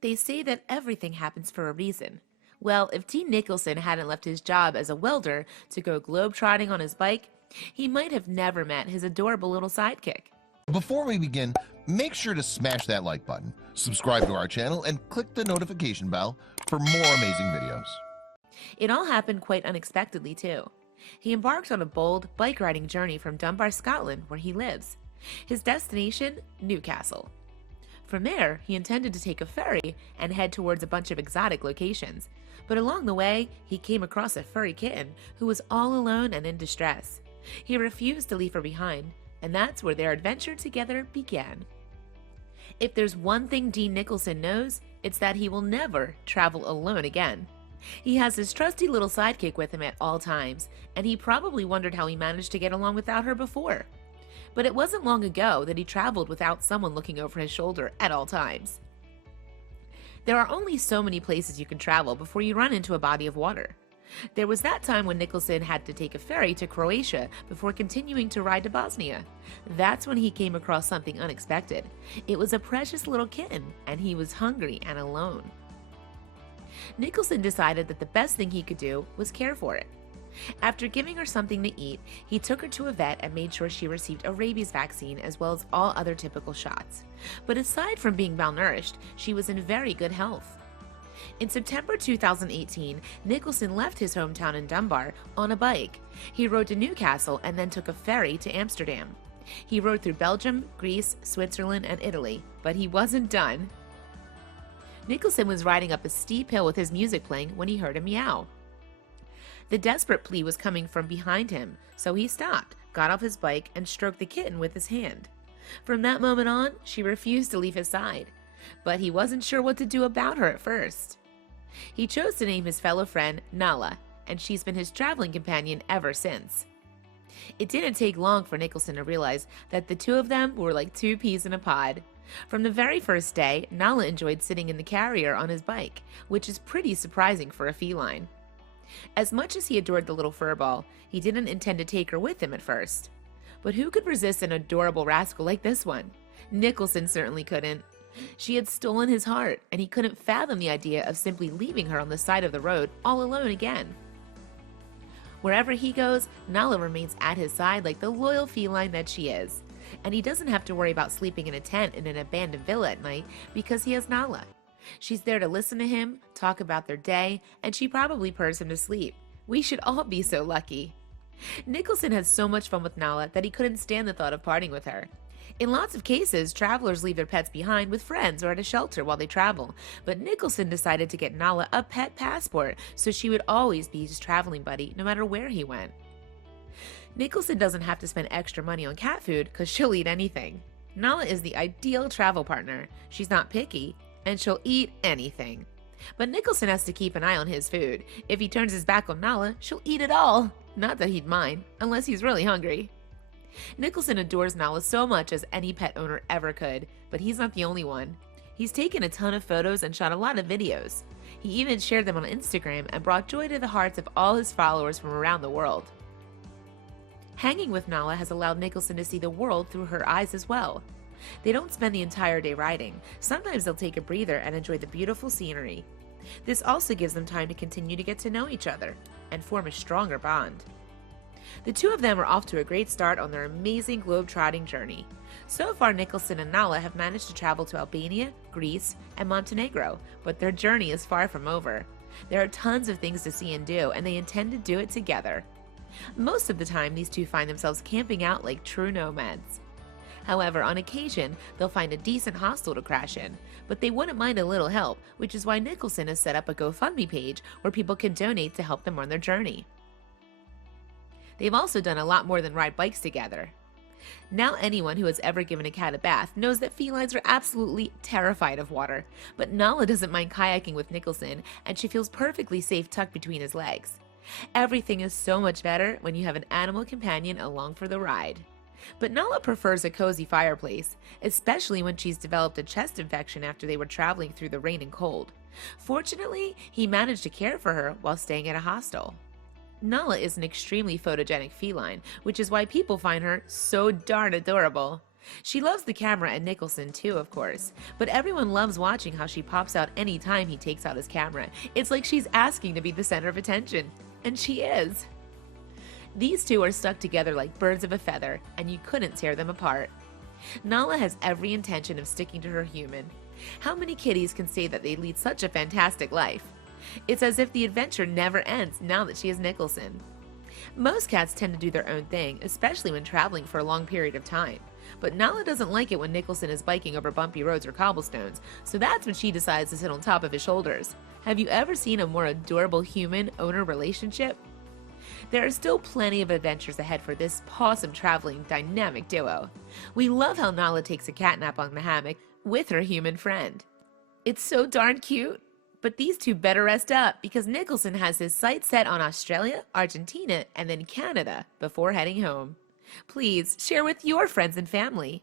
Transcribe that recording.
They say that everything happens for a reason. Well, if Dean Nicholson hadn't left his job as a welder to go globetrotting on his bike, he might have never met his adorable little sidekick. Before we begin, make sure to smash that like button, subscribe to our channel, and click the notification bell for more amazing videos. It all happened quite unexpectedly, too. He embarked on a bold bike riding journey from Dunbar, Scotland, where he lives. His destination, Newcastle. From there, he intended to take a ferry and head towards a bunch of exotic locations. But along the way, he came across a furry kitten who was all alone and in distress. He refused to leave her behind, and that's where their adventure together began. If there's one thing Dean Nicholson knows, it's that he will never travel alone again. He has his trusty little sidekick with him at all times, and he probably wondered how he managed to get along without her before. But it wasn't long ago that he traveled without someone looking over his shoulder at all times. There are only so many places you can travel before you run into a body of water. There was that time when Nicholson had to take a ferry to Croatia before continuing to ride to Bosnia. That's when he came across something unexpected. It was a precious little kitten, and he was hungry and alone. Nicholson decided that the best thing he could do was care for it. After giving her something to eat, he took her to a vet and made sure she received a rabies vaccine as well as all other typical shots. But aside from being malnourished, she was in very good health. In September 2018, Nicholson left his hometown in Dunbar on a bike. He rode to Newcastle and then took a ferry to Amsterdam. He rode through Belgium, Greece, Switzerland, and Italy, but he wasn't done. Nicholson was riding up a steep hill with his music playing when he heard a meow. The desperate plea was coming from behind him, so he stopped, got off his bike, and stroked the kitten with his hand. From that moment on, she refused to leave his side, but he wasn't sure what to do about her at first. He chose to name his fellow friend Nala, and she's been his traveling companion ever since. It didn't take long for Nicholson to realize that the two of them were like two peas in a pod. From the very first day, Nala enjoyed sitting in the carrier on his bike, which is pretty surprising for a feline. As much as he adored the little furball, he didn't intend to take her with him at first. But who could resist an adorable rascal like this one? Nicholson certainly couldn't. She had stolen his heart, and he couldn't fathom the idea of simply leaving her on the side of the road all alone again. Wherever he goes, Nala remains at his side like the loyal feline that she is. And he doesn't have to worry about sleeping in a tent in an abandoned villa at night because he has Nala. She's there to listen to him, talk about their day, and she probably purrs him to sleep. We should all be so lucky. Nicholson has so much fun with Nala that he couldn't stand the thought of parting with her. In lots of cases, travelers leave their pets behind with friends or at a shelter while they travel, but Nicholson decided to get Nala a pet passport so she would always be his traveling buddy no matter where he went. Nicholson doesn't have to spend extra money on cat food because she'll eat anything. Nala is the ideal travel partner. She's not picky, and she'll eat anything. But Nicholson has to keep an eye on his food. If he turns his back on Nala, she'll eat it all. Not that he'd mind, unless he's really hungry. Nicholson adores Nala so much as any pet owner ever could, but he's not the only one. He's taken a ton of photos and shot a lot of videos. He even shared them on Instagram and brought joy to the hearts of all his followers from around the world. Hanging with Nala has allowed Nicholson to see the world through her eyes as well. They don't spend the entire day riding. Sometimes they'll take a breather and enjoy the beautiful scenery. This also gives them time to continue to get to know each other and form a stronger bond. The two of them are off to a great start on their amazing globe-trotting journey. So far, Nicholson and Nala have managed to travel to Albania, Greece, and Montenegro, but their journey is far from over. There are tons of things to see and do, and they intend to do it together. Most of the time, these two find themselves camping out like true nomads. However, on occasion, they'll find a decent hostel to crash in, but they wouldn't mind a little help, which is why Nicholson has set up a GoFundMe page where people can donate to help them on their journey. They've also done a lot more than ride bikes together. Now anyone who has ever given a cat a bath knows that felines are absolutely terrified of water, but Nala doesn't mind kayaking with Nicholson, and she feels perfectly safe tucked between his legs. Everything is so much better when you have an animal companion along for the ride. But Nala prefers a cozy fireplace, especially when she's developed a chest infection after they were traveling through the rain and cold. Fortunately, he managed to care for her while staying at a hostel. Nala is an extremely photogenic feline, which is why people find her so darn adorable. She loves the camera and Nicholson too, of course, but everyone loves watching how she pops out any time he takes out his camera. It's like she's asking to be the center of attention, and she is. These two are stuck together like birds of a feather, and you couldn't tear them apart. Nala has every intention of sticking to her human. How many kitties can say that they lead such a fantastic life? It's as if the adventure never ends now that she has Nicholson. Most cats tend to do their own thing, especially when traveling for a long period of time. But Nala doesn't like it when Nicholson is biking over bumpy roads or cobblestones, so that's when she decides to sit on top of his shoulders. Have you ever seen a more adorable human-owner relationship? There are still plenty of adventures ahead for this possum-traveling dynamic duo. We love how Nala takes a cat nap on the hammock with her human friend. It's so darn cute. But these two better rest up because Nicholson has his sights set on Australia, Argentina, and then Canada before heading home. Please share with your friends and family.